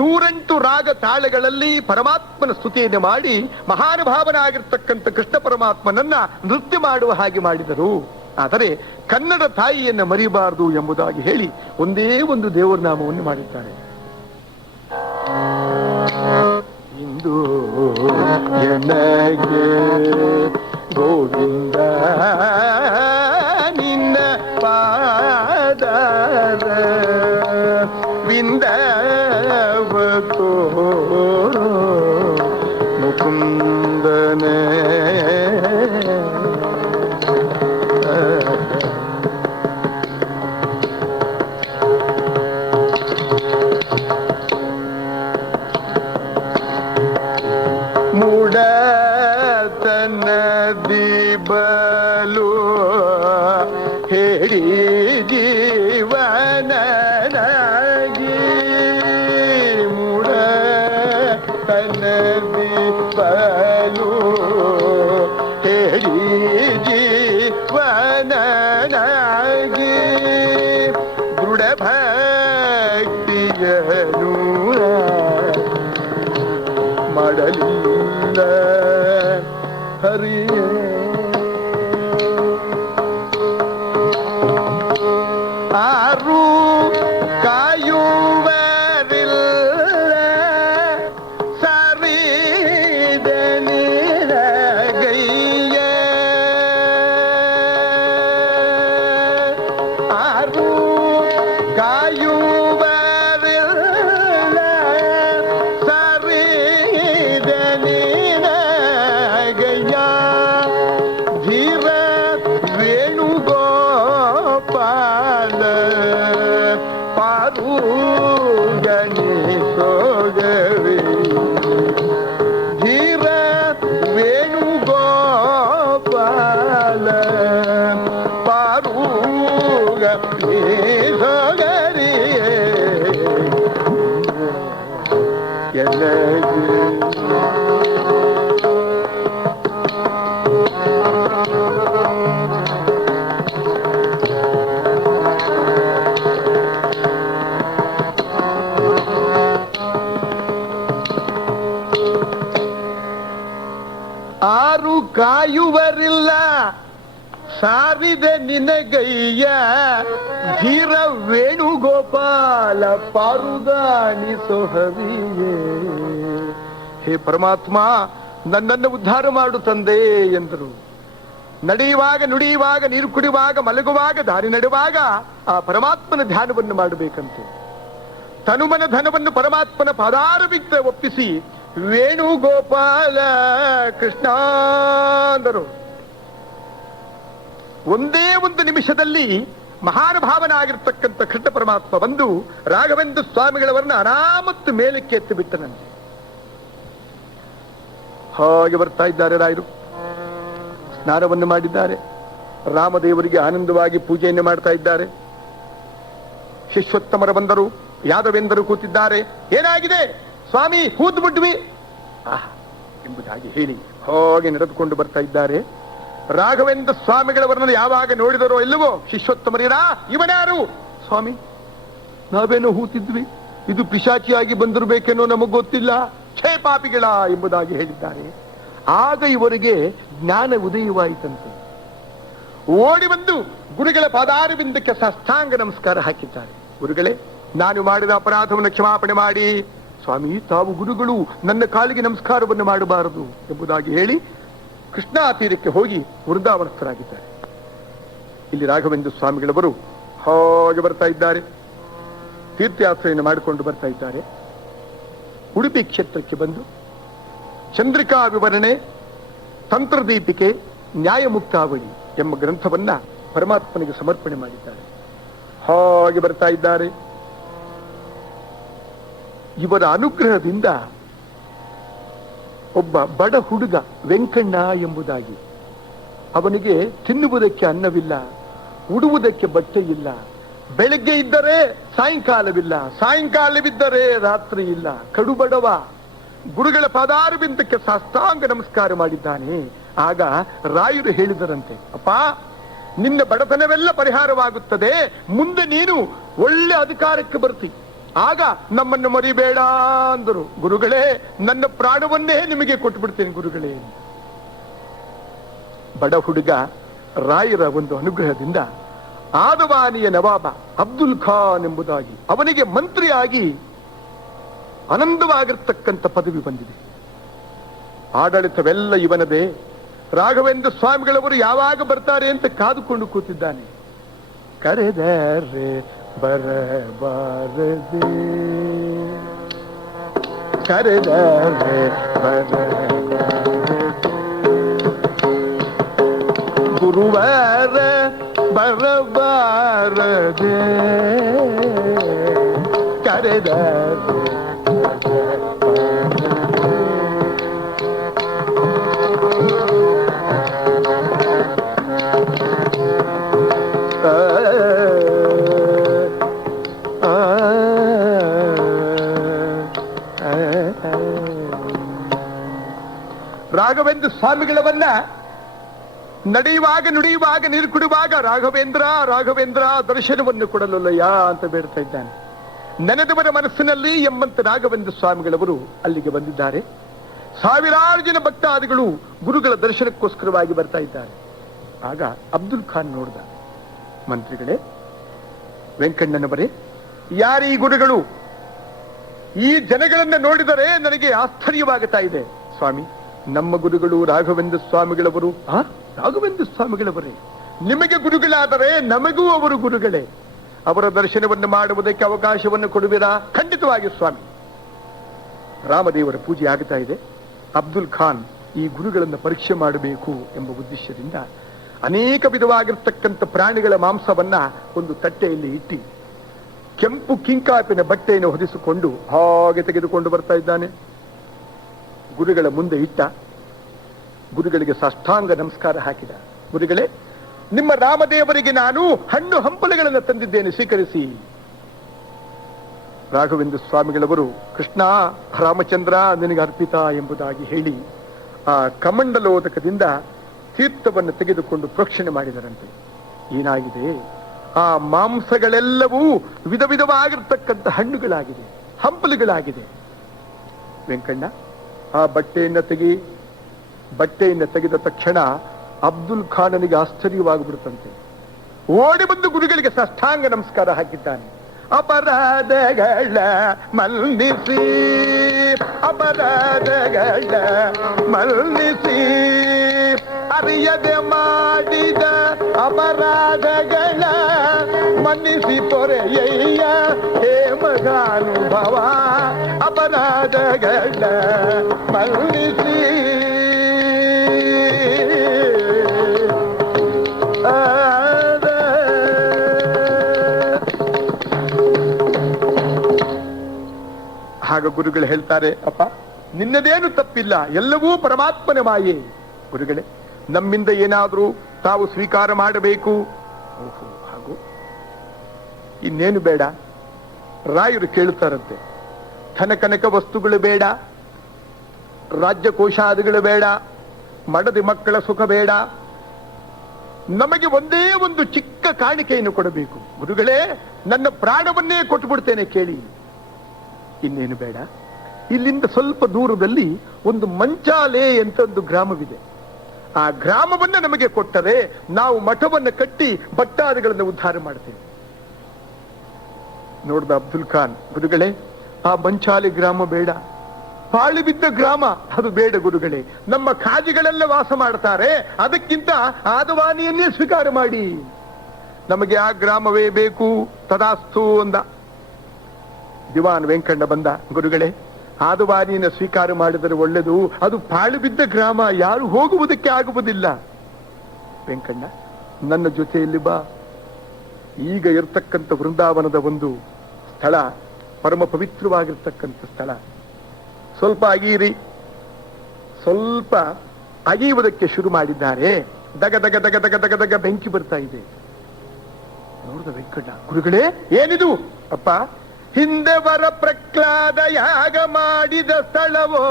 108 ರಾಗ ತಾಳಗಳಲ್ಲಿ ಪರಮಾತ್ಮನ ಸ್ತುತಿಯನ್ನು ಮಾಡಿ ಮಹಾನುಭಾವನಾಗಿರ್ತಕ್ಕಂಥ ಕೃಷ್ಣ ಪರಮಾತ್ಮನನ್ನ ನೃತ್ಯ ಮಾಡುವ ಹಾಗೆ ಮಾಡಿದರು. ಆದರೆ ಕನ್ನಡ ತಾಯಿಯನ್ನು ಮರಿಬಾರದು ಎಂಬುದಾಗಿ ಹೇಳಿ ಒಂದೇ ಒಂದು ದೇವರ ನಾಮವನ್ನು ಮಾಡಿದ್ದಾರೆ. ಇಂದು ಎನಗೆ ಗೋವಿಂದ ನಿನ್ನ ಪಾದ ವಿಂದವ ತೋರೋ ಮುಕುಂದನೇ. ಮೂಡತನ ದಿಬಲು ಹೇಳಿ ಜೀವನನಾಗಿ ಮೂಡತನ ದಿಬಲು ಹೇಳಿ ಜೀವನನಾಗಿ ದೃಢ ಭಕ್ತಿಯನು ಮಾಡಲಿಲ್ಲ ಹರಿಯೇ. ಆರು ಕಾಯುವರಿಲ್ಲ ಸರಿದ ನಿರಗೈಯ. ಆರು ಕಾಯುವರಿಲ್ಲ ಸರಿದ ನಿರಗಯ್ಯ. ಧೀರ ವೇಣುಗೋಪಾಲ ಪಾರು ಗಣೇಶೋಗರಿ. ಧೀರ ವೇಣುಗೋಪಾಲ ಪಾರು ಗಣೇಶೋಗರಿ. ಆರು ಕಾಯುವರಿಲ್ಲ ಸಾರಿದ ನಿನಗಯ್ಯ. ಧೀರ ವೇಣುಗೋಪಾಲ ಪಾರುದಾನಿಸೋ ಹರಿಯೇ. ಹೇ ಪರಮಾತ್ಮ, ನನ್ನನ್ನು ಉದ್ಧಾರ ಮಾಡು ತಂದೆ ಎಂದರು. ನಡೆಯುವಾಗ ನುಡಿಯುವಾಗ ನೀರು ಕುಡಿಯುವಾಗ ಮಲಗುವಾಗ ದಾರಿ ನಡೆಯುವಾಗ ಆ ಪರಮಾತ್ಮನ ಧ್ಯಾನವನ್ನು ಮಾಡಬೇಕಂತೆ. ತನುಮನ ಧನವನ್ನು ಪರಮಾತ್ಮನ ಪಾದಾರವಿದ್ದ ಒಪ್ಪಿಸಿ ವೇಣುಗೋಪಾಲ ಕೃಷ್ಣ ಅಂದರು. ಒಂದೇ ಒಂದು ನಿಮಿಷದಲ್ಲಿ ಮಹಾನುಭಾವನಾಗಿರ್ತಕ್ಕಂಥ ಕೃಷ್ಣ ಪರಮಾತ್ಮ ಬಂದು ರಾಘವೇಂದ್ರ ಸ್ವಾಮಿಗಳವರನ್ನ ಅನಾಮತ್ತು ಮೇಲಕ್ಕೆ ಎತ್ತಿ ಬಿಟ್ಟನಂತೆ. ಹಾಗೆ ಬರ್ತಾ ಇದ್ದಾರೆ ರಾಯರು. ಸ್ನಾನವನ್ನು ಮಾಡಿದ್ದಾರೆ. ರಾಮದೇವರಿಗೆ ಆನಂದವಾಗಿ ಪೂಜೆಯನ್ನು ಮಾಡ್ತಾ ಇದ್ದಾರೆ. ಶಿಷ್ಯೋತ್ತಮರು ಬಂದರು, ಯಾದವೇಂದರು ಕೂತಿದ್ದಾರೆ. ಏನಾಗಿದೆ ಸ್ವಾಮಿ, ಕೂತು ಬಿಟ್ವಿ ಎಂಬುದಾಗಿ ಹೇಳಿ ಹಾಗೆ ನಡೆದುಕೊಂಡು ಬರ್ತಾ ಇದ್ದಾರೆ. ರಾಘವೇಂದ್ರ ಸ್ವಾಮಿಗಳವರನ್ನು ಯಾವಾಗ ನೋಡಿದರೋ ಇಲ್ಲವೋ ಶಿಷ್ಯೋತ್ತಮರೀರಾ, ಇವನ್ಯಾರು ಸ್ವಾಮಿ? ನಾವೇನೋ ಹೂತಿದ್ವಿ, ಇದು ಪಿಶಾಚಿಯಾಗಿ ಬಂದಿರಬೇಕೇನೋ ನಮಗ್ ಗೊತ್ತಿಲ್ಲ, ಛೇ ಪಾಪಿಗಳ ಎಂಬುದಾಗಿ ಹೇಳಿದ್ದಾರೆ. ಆಗ ಇವರಿಗೆ ಜ್ಞಾನ ಉದಯವಾಯಿತಂತೆ. ಓಡಿ ಬಂದು ಗುರುಗಳ ಪಾದಾರವಿಂದಕ್ಕೆ ಸಾಷ್ಟಾಂಗ ನಮಸ್ಕಾರ ಹಾಕಿದ್ದಾರೆ. ಗುರುಗಳೇ, ನಾನು ಮಾಡಿದ ಅಪರಾಧವನ್ನು ಕ್ಷಮಾಪಣೆ ಮಾಡಿ. ಸ್ವಾಮಿ, ತಾವು ಗುರುಗಳು, ನನ್ನ ಕಾಲಿಗೆ ನಮಸ್ಕಾರವನ್ನು ಮಾಡಬಾರದು ಎಂಬುದಾಗಿ ಹೇಳಿ ಕೃಷ್ಣಾ ತೀರಕ್ಕೆ ಹೋಗಿ ವೃಂದಾವನಸ್ಥರಾಗಿದ್ದಾರೆ. ಇಲ್ಲಿ ರಾಘವೇಂದ್ರ ಸ್ವಾಮಿಗಳವರು ಹಾಗೆ ಬರ್ತಾ ಇದ್ದಾರೆ. ತೀರ್ಥಯಾತ್ರೆಯನ್ನು ಮಾಡಿಕೊಂಡು ಬರ್ತಾ ಇದ್ದಾರೆ. ಉಡುಪಿ ಕ್ಷೇತ್ರಕ್ಕೆ ಬಂದು ಚಂದ್ರಿಕಾ ವಿವರಣೆ, ತಂತ್ರದೀಪಿಕೆ, ನ್ಯಾಯಮುಕ್ತಾವಳಿ ಎಂಬ ಗ್ರಂಥವನ್ನ ಪರಮಾತ್ಮನಿಗೆ ಸಮರ್ಪಣೆ ಮಾಡಿದ್ದಾರೆ. ಹಾಗೆ ಬರ್ತಾ ಇದ್ದಾರೆ. ಇವರ ಅನುಗ್ರಹದಿಂದ ಒಬ್ಬ ಬಡ ಹುಡುಗ ವೆಂಕಣ್ಣ ಎಂಬುದಾಗಿ, ಅವನಿಗೆ ತಿನ್ನುವುದಕ್ಕೆ ಅನ್ನವಿಲ್ಲ, ಉಡುವುದಕ್ಕೆ ಬಟ್ಟೆ ಇಲ್ಲ, ಬೆಳಗ್ಗೆ ಇದ್ದರೆ ಸಾಯಂಕಾಲವಿಲ್ಲ, ಸಾಯಂಕಾಲವಿದ್ದರೆ ರಾತ್ರಿ ಇಲ್ಲ, ಕಡುಬಡವ. ಗುರುಗಳ ಪಾದಾರವಿಂದಕ್ಕೆ ಸಾಷ್ಟಾಂಗ ನಮಸ್ಕಾರ ಮಾಡಿದ್ದಾನೆ. ಆಗ ರಾಯರು ಹೇಳಿದರಂತೆ, ಅಪ್ಪ, ನಿನ್ನ ಬಡತನವೆಲ್ಲ ಪರಿಹಾರವಾಗುತ್ತದೆ, ಮುಂದೆ ನೀನು ಒಳ್ಳೆ ಅಧಿಕಾರಕ್ಕೆ ಬರ್ತಿ, ಆಗ ನಮ್ಮನ್ನು ಮರಿಬೇಡ ಅಂದರು. ಗುರುಗಳೇ, ನನ್ನ ಪ್ರಾಣವನ್ನೇ ನಿಮಗೆ ಕೊಟ್ಟುಬಿಡ್ತೇನೆ ಗುರುಗಳೇ. ಬಡ ಹುಡುಗ ರಾಯರ ಒಂದು ಅನುಗ್ರಹದಿಂದ ಆದವಾನಿಯ ನವಾಬ ಅಬ್ದುಲ್ ಖಾನ್ ಎಂಬುದಾಗಿ ಅವನಿಗೆ ಮಂತ್ರಿಯಾಗಿ ಆನಂದವಾಗಿರ್ತಕ್ಕಂಥ ಪದವಿ ಬಂದಿದೆ. ಆಡಳಿತವೆಲ್ಲ ಇವನದೇ. ರಾಘವೇಂದ್ರ ಸ್ವಾಮಿಗಳವರು ಯಾವಾಗ ಬರ್ತಾರೆ ಅಂತ ಕಾದುಕೊಂಡು ಕೂತಿದ್ದಾನೆ. ಕರೆದರೆ ಬರಬಾರದೆ, ಕರೆದರೆ ಗುರುವಾರ ಬರಬಾರದೆ, ಕರೆದರೆ ರಾಘವೇಂದ್ರ ಸ್ವಾಮಿಗಳವನ್ನ ನಡೆಯುವಾಗ ನುಡಿಯುವಾಗ ನೀರು ಕುಡಿಯುವಾಗ ರಾಘವೇಂದ್ರ ರಾಘವೇಂದ್ರ ದರ್ಶನವನ್ನು ಕೊಡಲಲ್ಲಯ್ಯ ಅಂತ ಬೇಡ್ತಾ ಇದ್ದಾನೆ. ನೆನೆದವರ ಮನಸ್ಸಿನಲ್ಲಿ ಎಂಬಂತ ರಾಘವೇಂದ್ರ ಸ್ವಾಮಿಗಳವರು ಅಲ್ಲಿಗೆ ಬಂದಿದ್ದಾರೆ. ಸಾವಿರಾರು ಜನ ಭಕ್ತಾದಿಗಳು ಗುರುಗಳ ದರ್ಶನಕ್ಕೋಸ್ಕರವಾಗಿ ಬರ್ತಾ ಇದ್ದಾರೆ. ಆಗ ಅಬ್ದುಲ್ ಖಾನ್ ನೋಡ್ದ, ಮಂತ್ರಿಗಳೇ, ವೆಂಕಣ್ಣನವರೇ, ಯಾರೀ ಗುರುಗಳು? ಈ ಜನಗಳನ್ನ ನೋಡಿದರೆ ನನಗೆ ಆಶ್ಚರ್ಯವಾಗುತ್ತಾ ಇದೆ. ಸ್ವಾಮಿ, ನಮ್ಮ ಗುರುಗಳು ರಾಘವೇಂದ್ರ ಸ್ವಾಮಿಗಳವರು. ರಾಘವೇಂದ್ರ ಸ್ವಾಮಿಗಳವರೇ, ನಿಮಗೆ ಗುರುಗಳಾದರೆ ನಮಗೂ ಅವರು ಗುರುಗಳೇ. ಅವರ ದರ್ಶನವನ್ನು ಮಾಡುವುದಕ್ಕೆ ಅವಕಾಶವನ್ನು ಕೊಡುವಿರಾ? ಖಂಡಿತವಾಗಿ ಸ್ವಾಮಿ. ರಾಮದೇವರ ಪೂಜೆ ಆಗುತ್ತಾ ಇದೆ. ಅಬ್ದುಲ್ ಖಾನ್ ಈ ಗುರುಗಳನ್ನು ಪರೀಕ್ಷೆ ಮಾಡಬೇಕು ಎಂಬ ಉದ್ದೇಶದಿಂದ ಅನೇಕ ವಿಧವಾಗಿರ್ತಕ್ಕಂಥ ಪ್ರಾಣಿಗಳ ಮಾಂಸವನ್ನ ಒಂದು ತಟ್ಟೆಯಲ್ಲಿ ಇಟ್ಟಿ ಕೆಂಪು ಕಿಂಕಾಪಿನ ಬಟ್ಟೆಯನ್ನು ಹೊದಿಸಿಕೊಂಡು ಹಾಗೆ ತೆಗೆದುಕೊಂಡು ಬರ್ತಾ ಇದ್ದಾನೆ. ಗುರುಗಳ ಮುಂದೆ ಇಟ್ಟ. ಗುರುಗಳಿಗೆ ಸಾಷ್ಟಾಂಗ ನಮಸ್ಕಾರ ಹಾಕಿದ. ಗುರುಗಳೇ, ನಿಮ್ಮ ರಾಮದೇವರಿಗೆ ನಾನು ಹಣ್ಣು ಹಂಪಲುಗಳನ್ನು ತಂದಿದ್ದೇನೆ, ಸ್ವೀಕರಿಸಿ. ರಾಘವೇಂದ್ರ ಸ್ವಾಮಿಗಳವರು, ಕೃಷ್ಣ ರಾಮಚಂದ್ರ ನಿನಗೆ ಅರ್ಪಿತ ಎಂಬುದಾಗಿ ಹೇಳಿ ಆ ಕಮಂಡಲೋದಕದಿಂದ ತೀರ್ಥವನ್ನು ತೆಗೆದುಕೊಂಡು ಪ್ರೋಕ್ಷಣೆ ಮಾಡಿದರಂತೆ. ಏನಾಗಿದೆ? ಆ ಮಾಂಸಗಳೆಲ್ಲವೂ ವಿಧ ವಿಧವಾಗಿರ್ತಕ್ಕಂಥ ಹಣ್ಣುಗಳಾಗಿದೆ, ಹಂಪಲುಗಳಾಗಿದೆ. ವೆಂಕಣ್ಣ, ಆ ಬಟ್ಟೆಯನ್ನು ತೆಗೆದ ತಕ್ಷಣ ಅಬ್ದುಲ್ ಖಾನನಿಗೆ ಆಶ್ಚರ್ಯವಾಗಿಬಿಡುತ್ತಂತೆ. ಓಡಿ ಬಂದು ಗುರುಗಳಿಗೆ ಸಾಷ್ಟಾಂಗ ನಮಸ್ಕಾರ ಹಾಕಿದ್ದಾನೆ. ಅಪರಾಧಗಳ ಮನ್ನಿಸಿ, ಅಪರಾಧಗಳ ಮನ್ನಿಸಿ, ಅರಿಯದೆ ಮಾಡಿದ ಅಪರಾಧಗಳ ಮನ್ನಿಸಿ ತೊರೆಯಯ್ಯ ಹೇ ಮಗಾನುಭವ, ಅಪರಾಧಗಳ ಮನ್ನಿಸಿ. ಆಗ ಗುರುಗಳು ಹೇಳ್ತಾರೆ, ಅಪ್ಪ ನಿನ್ನದೇನು ತಪ್ಪಿಲ್ಲ, ಎಲ್ಲವೂ ಪರಮಾತ್ಮನ ಮಾಯೆ. ಗುರುಗಳೇ, ನಮ್ಮಿಂದ ಏನಾದರೂ ತಾವು ಸ್ವೀಕಾರ ಮಾಡಬೇಕು. ಓಹೋ, ಹಾಗೂ ಇನ್ನೇನು ಬೇಡ? ರಾಯರು ಕೇಳುತ್ತಾರಂತೆ, ಧನ ಕನಕ ವಸ್ತುಗಳು ಬೇಡ, ರಾಜ್ಯ ಕೋಶಾದಿಗಳು ಬೇಡ, ಮಡದಿ ಮಕ್ಕಳ ಸುಖ ಬೇಡ, ನಮಗೆ ಒಂದೇ ಒಂದು ಚಿಕ್ಕ ಕಾಣಿಕೆಯನ್ನು ಕೊಡಬೇಕು. ಗುರುಗಳೇ, ನನ್ನ ಪ್ರಾಣವನ್ನೇ ಕೊಟ್ಟು ಬಿಡ್ತೇನೆ ಕೇಳಿ. ಇನ್ನೇನು ಬೇಡ? ಇಲ್ಲಿಂದ ಸ್ವಲ್ಪ ದೂರದಲ್ಲಿ ಒಂದು ಮಂಚಾಲೆ ಅಂತ ಒಂದು ಗ್ರಾಮವಿದೆ. ಆ ಗ್ರಾಮವನ್ನ ನಮಗೆ ಕೊಟ್ಟರೆ ನಾವು ಮಠವನ್ನು ಕಟ್ಟಿ ಭಟ್ಟಾದಿಗಳನ್ನು ಉದ್ಧಾರ ಮಾಡ್ತೇವೆ. ನೋಡ್ದ ಅಬ್ದುಲ್ ಖಾನ್, ಗುರುಗಳೇ ಆ ಮಂಚಾಲೆ ಗ್ರಾಮ ಬೇಡ, ಪಾಳಿ ಬಿದ್ದ ಗ್ರಾಮ ಅದು ಬೇಡ ಗುರುಗಳೇ, ನಮ್ಮ ಖಾಜಿಗಳೆಲ್ಲ ವಾಸ ಮಾಡ್ತಾರೆ, ಅದಕ್ಕಿಂತ ಆದವಾನಿಯನ್ನೇ ಸ್ವೀಕಾರ ಮಾಡಿ, ನಮಗೆ ಆ ಗ್ರಾಮವೇ ಬೇಕು. ತದಾಸ್ತು ಅಂದ. ದಿವಾನ್ ವೆಂಕಣ್ಣ ಬಂದ, ಗುರುಗಳೇ ಆದವಾನಿಯನ್ನು ಸ್ವೀಕಾರ ಮಾಡಿದರೆ ಒಳ್ಳೆದು, ಅದು ಪಾಳು ಬಿದ್ದ ಗ್ರಾಮ, ಯಾರು ಹೋಗುವುದಕ್ಕೆ ಆಗುವುದಿಲ್ಲ. ವೆಂಕಣ್ಣ, ನನ್ನ ಜೊತೆಯಲ್ಲಿ ಬಾ. ಈಗ ಇರ್ತಕ್ಕಂಥ ವೃಂದಾವನದ ಒಂದು ಸ್ಥಳ ಪರಮ ಪವಿತ್ರವಾಗಿರ್ತಕ್ಕಂಥ ಸ್ಥಳ. ಸ್ವಲ್ಪ ಅಗೀರಿ. ಸ್ವಲ್ಪ ಅಗೀವುದಕ್ಕೆ ಶುರು ಮಾಡಿದ್ದಾರೆ. ದಗ ದಗ ದಗ ದಗ ದಗ ದಗ ಬೆಂಕಿ ಬರ್ತಾ ಇದೆ. ನೋಡಿದ ವೆಂಕಣ್ಣ, ಗುರುಗಳೇ ಏನಿದು? ಅಪ್ಪ, ಹಿಂದೆ ವರ ಪ್ರಹ್ಲಾದ ಯಾಗ ಮಾಡಿದ ಸ್ಥಳವೋ,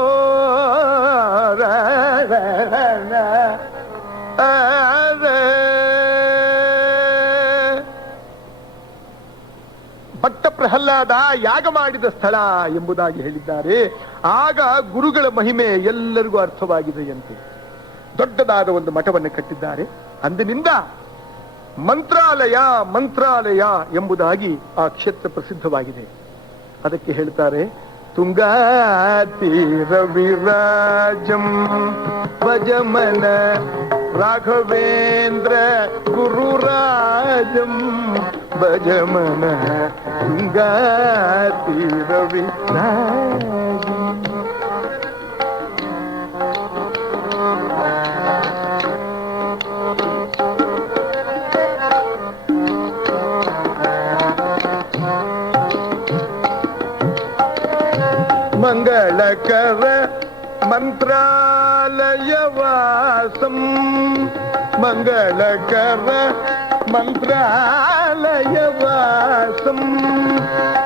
ಭಕ್ತ ಪ್ರಹ್ಲಾದ ಯಾಗ ಮಾಡಿದ ಸ್ಥಳ ಎಂಬುದಾಗಿ ಹೇಳಿದ್ದಾರೆ. ಆಗ ಗುರುಗಳ ಮಹಿಮೆ ಎಲ್ಲರಿಗೂ ಅರ್ಥವಾಗಿದೆಯಂತೆ. ದೊಡ್ಡದಾದ ಒಂದು ಮಠವನ್ನು ಕಟ್ಟಿದ್ದಾರೆ. ಅಂದಿನಿಂದ ಮಂತ್ರಾಲಯ ಮಂತ್ರಾಲಯ ಎಂಬುದಾಗಿ ಆ ಕ್ಷೇತ್ರ ಪ್ರಸಿದ್ಧವಾಗಿದೆ. ಅದಕ್ಕೆ ಹೇಳ್ತಾರೆ, ತುಂಗಾ ತೀರ ವಿರಾಜಂ ಭಜಮನ ರಾಘವೇಂದ್ರ ಗುರುರಾಜಂ ಭಜಮನ ತುಂಗಾ ತೀರ ವಿರಾಜಂ. ಮಂಗಳಕರ ಮಂತ್ರಾಲಯವಾಸಂ ಮಂಗಳಕರ ಮಂತ್ರಾಲಯವಾಸಂ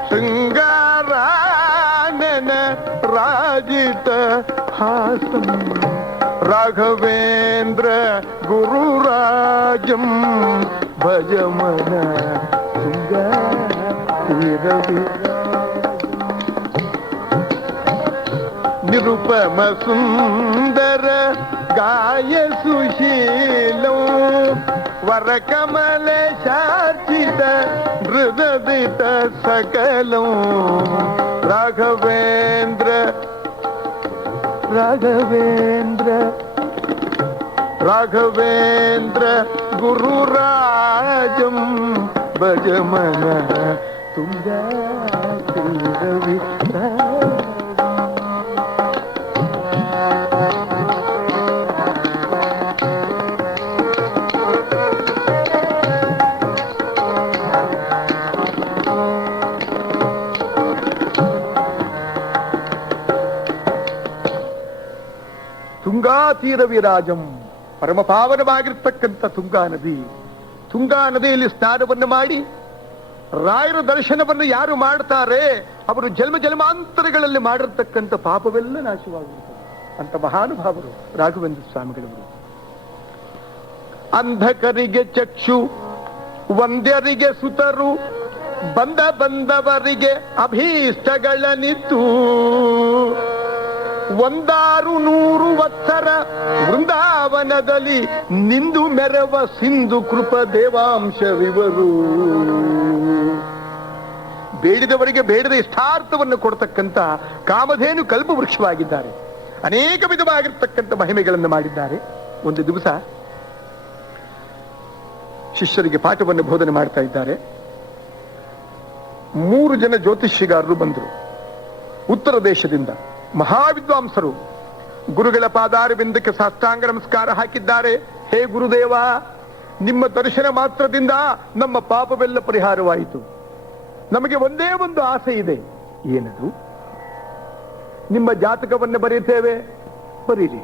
ಶೃಂಗಾರಾನನ ರಾಜಿತ ಹಾಸಂ ರಾಘವೇಂದ್ರ ಗುರುರಾಜಂ ಭಜಮನ ತುಂಗಾ ನಿರುಪಮ ಸುಂದರ ಗಾಯ ಸುಶೀಲಂ ವರಕಮಲ ಶಾರ್ಚಿತ ಹೃದಯಿತ ಸಕಲಂ ರಾಘವೇಂದ್ರ ರಾಘವೇಂದ್ರ ರಾಘವೇಂದ್ರ ಗುರುರಾಜಂ ಭಜಮನ ತುಂಗಾ ತೀರವಿ. ತುಂಗಾ ತೀರ ವಿರಾಜಂ, ಪರಮ ಪಾವನವಾಗಿರ್ತಕ್ಕಂಥ ತುಂಗಾ ನದಿ. ತುಂಗಾ ನದಿಯಲ್ಲಿ ಸ್ನಾನವನ್ನು ಮಾಡಿ ರಾಯರ ದರ್ಶನವನ್ನು ಯಾರು ಮಾಡ್ತಾರೆ ಅವರು ಜನ್ಮ ಜನ್ಮಾಂತರಗಳಲ್ಲಿ ಮಾಡಿರ್ತಕ್ಕಂಥ ಪಾಪವೆಲ್ಲ ನಾಶವಾಗಿರುತ್ತದೆ ಅಂತ ಮಹಾನುಭಾವರು ರಾಘವೇಂದ್ರ ಸ್ವಾಮಿಗಳವರು. ಅಂಧಕರಿಗೆ ಚಕ್ಷು, ವಂದ್ಯರಿಗೆ ಸುತರು, ಬಂದವರಿಗೆ ಅಭೀಷ್ಟಗಳನ್ನಿತ್ತು, 100 ವತ್ಸರ ವೃಂದಾವನದಲ್ಲಿ ನಿಂದು ಮೆರವ ಸಿಂಧು ಕೃಪ ದೇವಾಂಶವಿವರು. ಬೇಡಿದವರಿಗೆ ಬೇಡದ ಇಷ್ಟಾರ್ಥವನ್ನು ಕೊಡ್ತಕ್ಕಂಥ ಕಾಮಧೇನು ಕಲ್ಪವೃಕ್ಷವಾಗಿದ್ದಾರೆ. ಅನೇಕ ವಿಧವಾಗಿರ್ತಕ್ಕಂಥ ಮಹಿಮೆಗಳನ್ನು ಮಾಡಿದ್ದಾರೆ. ಒಂದು ದಿವಸ ಶಿಷ್ಯರಿಗೆ ಪಾಠವನ್ನು ಬೋಧನೆ ಮಾಡ್ತಾ ಇದ್ದಾರೆ. 3 ಜನ ಜ್ಯೋತಿಷ್ಯಗಾರರು ಬಂದರು ಉತ್ತರ ದೇಶದಿಂದ, ಮಹಾವಿದ್ವಾಂಸರು. ಗುರುಗಳ ಪಾದಾರವಿಂದಕ್ಕೆ ಸಾಷ್ಟಾಂಗ ನಮಸ್ಕಾರ ಹಾಕಿದ್ದಾರೆ. ಹೇ ಗುರುದೇವ, ನಿಮ್ಮ ದರ್ಶನ ಮಾತ್ರದಿಂದ ನಮ್ಮ ಪಾಪವೆಲ್ಲ ಪರಿಹಾರವಾಯಿತು. ನಮಗೆ ಒಂದೇ ಒಂದು ಆಸೆ ಇದೆ. ಏನದು? ನಿಮ್ಮ ಜಾತಕವನ್ನು ಬರೆಯುತ್ತೇವೆ, ಬರೀರಿ.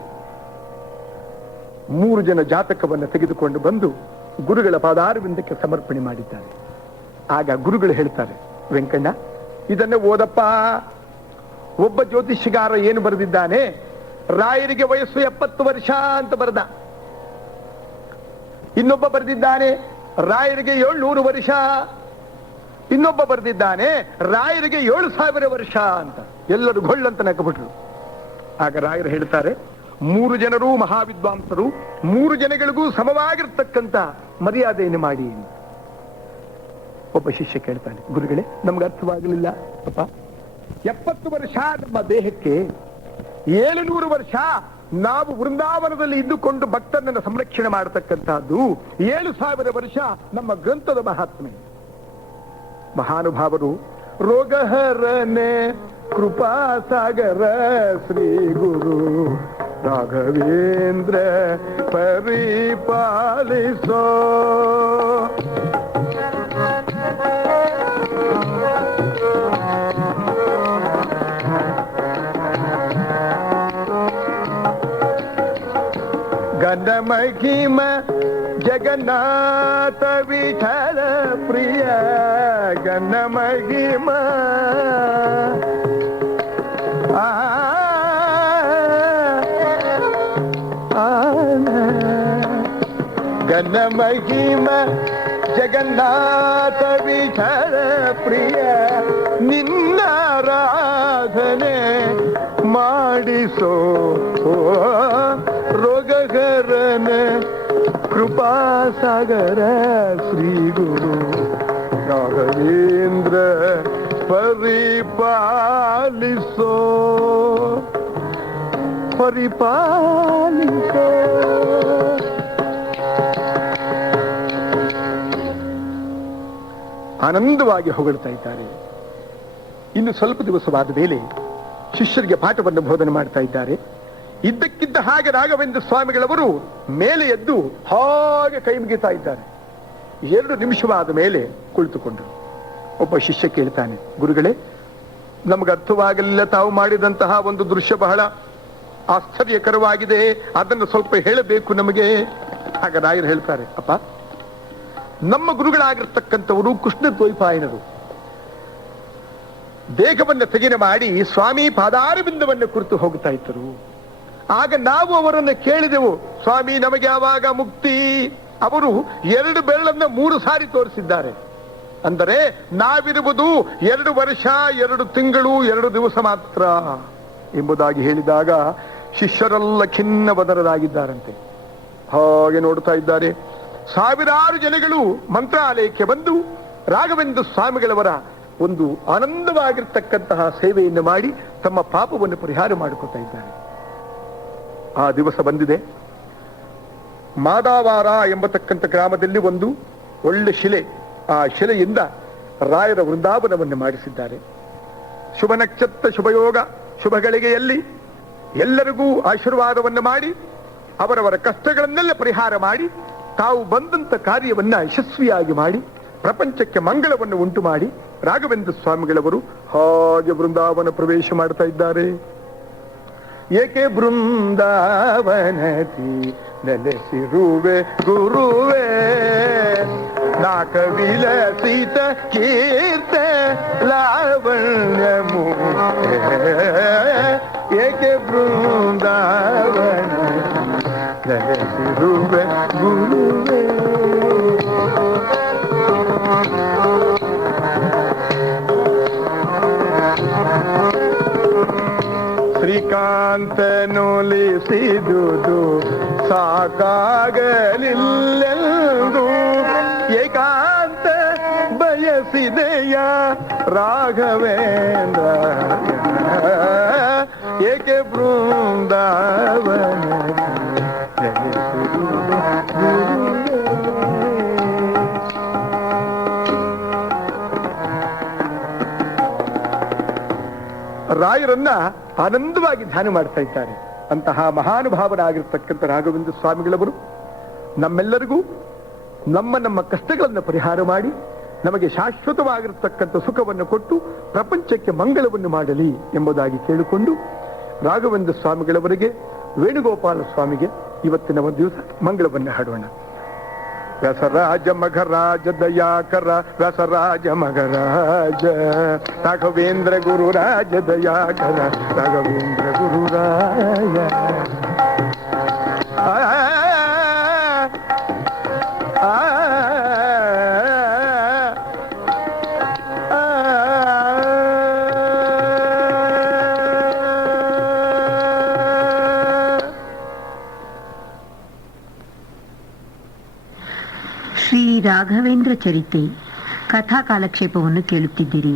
3 ಜನ ಜಾತಕವನ್ನು ತೆಗೆದುಕೊಂಡು ಬಂದು ಗುರುಗಳ ಪಾದಾರವಿಂದಕ್ಕೆ ಸಮರ್ಪಣೆ ಮಾಡಿದ್ದಾರೆ. ಆಗ ಗುರುಗಳು ಹೇಳ್ತಾರೆ, ವೆಂಕಣ್ಣ ಇದನ್ನು ಓದಪ್ಪ. ಒಬ್ಬ ಜ್ಯೋತಿಷಿಗಾರ ಏನು ಬರೆದಿದ್ದಾನೆ, ರಾಯರಿಗೆ ವಯಸ್ಸು 70 ವರ್ಷ ಅಂತ ಬರೆದ. ಇನ್ನೊಬ್ಬ ಬರೆದಿದ್ದಾನೆ ರಾಯರಿಗೆ 700 ವರ್ಷ. ಇನ್ನೊಬ್ಬ ಬರೆದಿದ್ದಾನೆ ರಾಯರಿಗೆ 7000 ವರ್ಷ ಅಂತ. ಎಲ್ಲರೂ ಗೊಳ್ಳಂತ ನಕ್ಕಬಿಟ್ರು. ಆಗ ರಾಯರು ಹೇಳ್ತಾರೆ, 3 ಜನರು ಮಹಾವಿದ್ವಾಂಸರು, 3 ಜನಗಳಿಗೂ ಸಮವಾಗಿರ್ತಕ್ಕಂಥ ಮರ್ಯಾದೆಯನ್ನು ಮಾಡಿ. ಒಬ್ಬ ಶಿಷ್ಯ ಕೇಳ್ತಾನೆ, ಗುರುಗಳೇ ನಮ್ಗೆ ಅರ್ಥವಾಗಲಿಲ್ಲ ಅಪ್ಪ, 70 ವರ್ಷ ನಮ್ಮ ದೇಹಕ್ಕೆ, 700 ವರ್ಷ ನಾವು ವೃಂದಾವನದಲ್ಲಿ ಇದ್ದುಕೊಂಡು ಭಕ್ತರನ್ನು ಸಂರಕ್ಷಣೆ ಮಾಡತಕ್ಕಂತಹದ್ದು, 7000 ವರ್ಷ ನಮ್ಮ ಗ್ರಂಥದ ಮಹಾತ್ಮೆ. ಮಹಾನುಭಾವರು ರೋಗಹರನೆ ಕೃಪಾಸಾಗರ ಶ್ರೀ ಗುರು ರಾಘವೇಂದ್ರ ಪರಿಪಾಲಿಸೋ. ಗಣ ಮಹಿಮ ಜಗನ್ನಾಥ ವಿಠಲ ಪ್ರಿಯ ಗಣ ಮಹಿಮ ಗಣ ಮಹಿಮ ಜಗನ್ನಾಥ ವಿಠಲ ಪ್ರಿಯ ನಿನ್ನಾರಾಧನೆ ಮಾಡಿಸೋ. ರೋಗಹರನ ಕೃಪಾಸಾಗರ ಶ್ರೀ ಗುರು ರಾಘವೇಂದ್ರ ಪರಿಪಾಲಿಸೋ. ಪರಿಪಾಲಿಸೋ. ಆನಂದವಾಗಿ ಹೊಗಳ್ತಾ ಇದ್ದಾರೆ. ಇನ್ನು ಸ್ವಲ್ಪ ದಿವಸವಾದ ಮೇಲೆ ಶಿಷ್ಯರಿಗೆ ಪಾಠವನ್ನು ಬೋಧನೆ ಮಾಡ್ತಾ ಇದ್ದಾರೆ. ಇದ್ದಕ್ಕಿದ್ದ ಹಾಗೆ ರಾಘವೇಂದ್ರ ಸ್ವಾಮಿಗಳವರು ಮೇಲೆ ಎದ್ದು ಹಾಗೆ ಕೈ ಮುಗಿತಾ ಇದ್ದಾರೆ. 2 ನಿಮಿಷವಾದ ಮೇಲೆ ಕುಳಿತುಕೊಂಡರು. ಒಬ್ಬ ಶಿಷ್ಯ ಕೇಳ್ತಾನೆ, ಗುರುಗಳೇ ನಮಗೆ ಅರ್ಥವಾಗಲಿಲ್ಲ, ತಾವು ಮಾಡಿದಂತಹ ಒಂದು ದೃಶ್ಯ ಬಹಳ ಆಶ್ಚರ್ಯಕರವಾಗಿದೆ, ಅದನ್ನು ಸ್ವಲ್ಪ ಹೇಳಬೇಕು ನಮಗೆ. ಆಗ ರಾಯರು ಹೇಳ್ತಾರೆ, ಅಪ್ಪ ನಮ್ಮ ಗುರುಗಳಾಗಿರ್ತಕ್ಕಂಥವರು ಕೃಷ್ಣ ದ್ವೈಪಾಯನರು. ದೇಹವನ್ನು ತೆಗೆನ ಮಾಡಿ ಸ್ವಾಮಿ ಪಾದಾರವಿಂದವನ್ನು ಕುರಿತು ಹೋಗ್ತಾ ಇದ್ದರು. ಆಗ ನಾವು ಅವರನ್ನು ಕೇಳಿದೆವು, ಸ್ವಾಮಿ ನಮಗೆ ಯಾವಾಗ ಮುಕ್ತಿ? ಅವರು 2 ಬೆರಳನ್ನ 3 ಸಾರಿ ತೋರಿಸಿದ್ದಾರೆ. ಅಂದರೆ ನಾವಿರುವುದು 2 ವರ್ಷ 2 ತಿಂಗಳು 2 ದಿವಸ ಮಾತ್ರ ಎಂಬುದಾಗಿ ಹೇಳಿದಾಗ ಶಿಷ್ಯರೆಲ್ಲ ಖಿನ್ನ ಬದರರಾಗಿದ್ದಾರಂತೆ. ಹಾಗೆ ನೋಡ್ತಾ ಇದ್ದಾರೆ. ಸಾವಿರಾರು ಜನಗಳು ಮಂತ್ರಾಲಯಕ್ಕೆ ಬಂದು ರಾಘವೇಂದ್ರ ಸ್ವಾಮಿಗಳವರ ಒಂದು ಆನಂದವಾಗಿರ್ತಕ್ಕಂತಹ ಸೇವೆಯನ್ನು ಮಾಡಿ ತಮ್ಮ ಪಾಪವನ್ನು ಪರಿಹಾರ ಮಾಡಿಕೊಳ್ತಾ ಇದ್ದಾರೆ. ಆ ದಿವಸ ಬಂದಿದೆ. ಮಾದಾವಾರ ಎಂಬತಕ್ಕಂಥ ಗ್ರಾಮದಲ್ಲಿ ಒಂದು ಒಳ್ಳೆ ಶಿಲೆ, ಆ ಶಿಲೆಯಿಂದ ರಾಯರ ವೃಂದಾವನವನ್ನು ಮಾಡಿಸಿದ್ದಾರೆ. ಶುಭ ನಕ್ಷತ್ರ, ಶುಭಯೋಗ, ಶುಭಗಳಿಗೆಯಲ್ಲಿ ಎಲ್ಲರಿಗೂ ಆಶೀರ್ವಾದವನ್ನು ಮಾಡಿ ಅವರವರ ಕಷ್ಟಗಳನ್ನೆಲ್ಲ ಪರಿಹಾರ ಮಾಡಿ ತಾವು ಬಂದಂತ ಕಾರ್ಯವನ್ನ ಯಶಸ್ವಿಯಾಗಿ ಮಾಡಿ ಪ್ರಪಂಚಕ್ಕೆ ಮಂಗಳವನ್ನು ಉಂಟು ಮಾಡಿ ರಾಘವೇಂದ್ರ ಸ್ವಾಮಿಗಳವರು ಹಾಗೆ ವೃಂದಾವನ ಪ್ರವೇಶ ಮಾಡ್ತಾ ಇದ್ದಾರೆ. ಏಕೆ ಬೃಂದಾವನತಿ ನೆಲೆಸಿರುವೆ ಗುರುವೇ, ನಾಕ ವಿಲಸಿತ ಕೀರ್ತ ಲಾವಣ್ಯಮು. ಏಕೆ ಬೃಂದಾವನತಿ ನೆಲೆಸಿರುವೆ ಗುರುವೇ. ಶ್ರೀಕಾಂತನೊಲಿಸಿದುದು ಸಾಕಾಗಲಿಲ್ಲೆಂದು ಏಕಾಂತ ಬಯಸಿದೆಯ ರಾಘವೇಂದ್ರ. ಏಕೆ ಬೃಂದಾವನ ರಾಯರನ್ನ ಆನಂದವಾಗಿ ಧ್ಯಾನ ಮಾಡ್ತಾ ಇದ್ದಾರೆ. ಅಂತಹ ಮಹಾನುಭಾವರಾಗಿರ್ತಕ್ಕಂಥ ರಾಘವೇಂದ್ರ ಸ್ವಾಮಿಗಳವರು ನಮ್ಮೆಲ್ಲರಿಗೂ ನಮ್ಮ ಕಷ್ಟಗಳನ್ನು ಪರಿಹಾರ ಮಾಡಿ ನಮಗೆ ಶಾಶ್ವತವಾಗಿರತಕ್ಕಂಥ ಸುಖವನ್ನು ಕೊಟ್ಟು ಪ್ರಪಂಚಕ್ಕೆ ಮಂಗಳವನ್ನು ಮಾಡಲಿ ಎಂಬುದಾಗಿ ಕೇಳಿಕೊಂಡು ರಾಘವೇಂದ್ರ ಸ್ವಾಮಿಗಳವರಿಗೆ, ವೇಣುಗೋಪಾಲ ಸ್ವಾಮಿಗೆ ಇವತ್ತಿನ ಒಂದು ದಿವಸ ಮಂಗಳವನ್ನು ಹಾಡೋಣ. ವ್ಯಾಸರಾಜ ಮಘರಾಜ ದಯಾಕರ, ವ್ಯಾಸರಾಜ ಮಘರಾಜ, ರಾಘವೇಂದ್ರ ಗುರುರಾಜ ದಯಾಕರ, ರಾಘವೇಂದ್ರ ಗುರುರಾಯ. ಶ್ರೀ ರಾಘವೇಂದ್ರ ಚರಿತೆ ಕಥಾ ಕಾಲಕ್ಷೇಪವನ್ನು ಕೇಳುತ್ತಿದ್ದೀರಿ.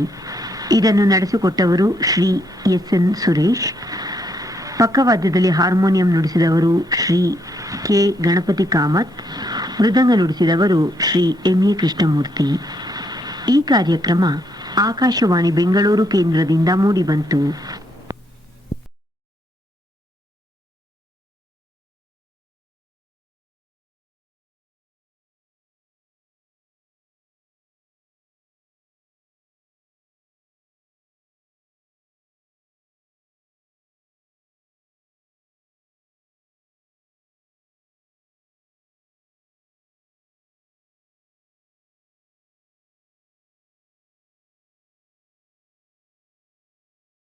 ಇದನ್ನು ನಡೆಸಿಕೊಟ್ಟವರು ಶ್ರೀ ಎಸ್.ಎನ್. ಸುರೇಶ್. ಪಕ್ಕವಾದ್ಯದಲ್ಲಿ ಹಾರ್ಮೋನಿಯಂ ನುಡಿಸಿದವರು ಶ್ರೀ ಕೆ. ಗಣಪತಿ ಕಾಮತ್. ಮೃದಂಗ ನುಡಿಸಿದವರು ಶ್ರೀ ಎಂ.ಎ. ಕೃಷ್ಣಮೂರ್ತಿ. ಈ ಕಾರ್ಯಕ್ರಮ ಆಕಾಶವಾಣಿ ಬೆಂಗಳೂರು ಕೇಂದ್ರದಿಂದ ಮೂಡಿಬಂತು.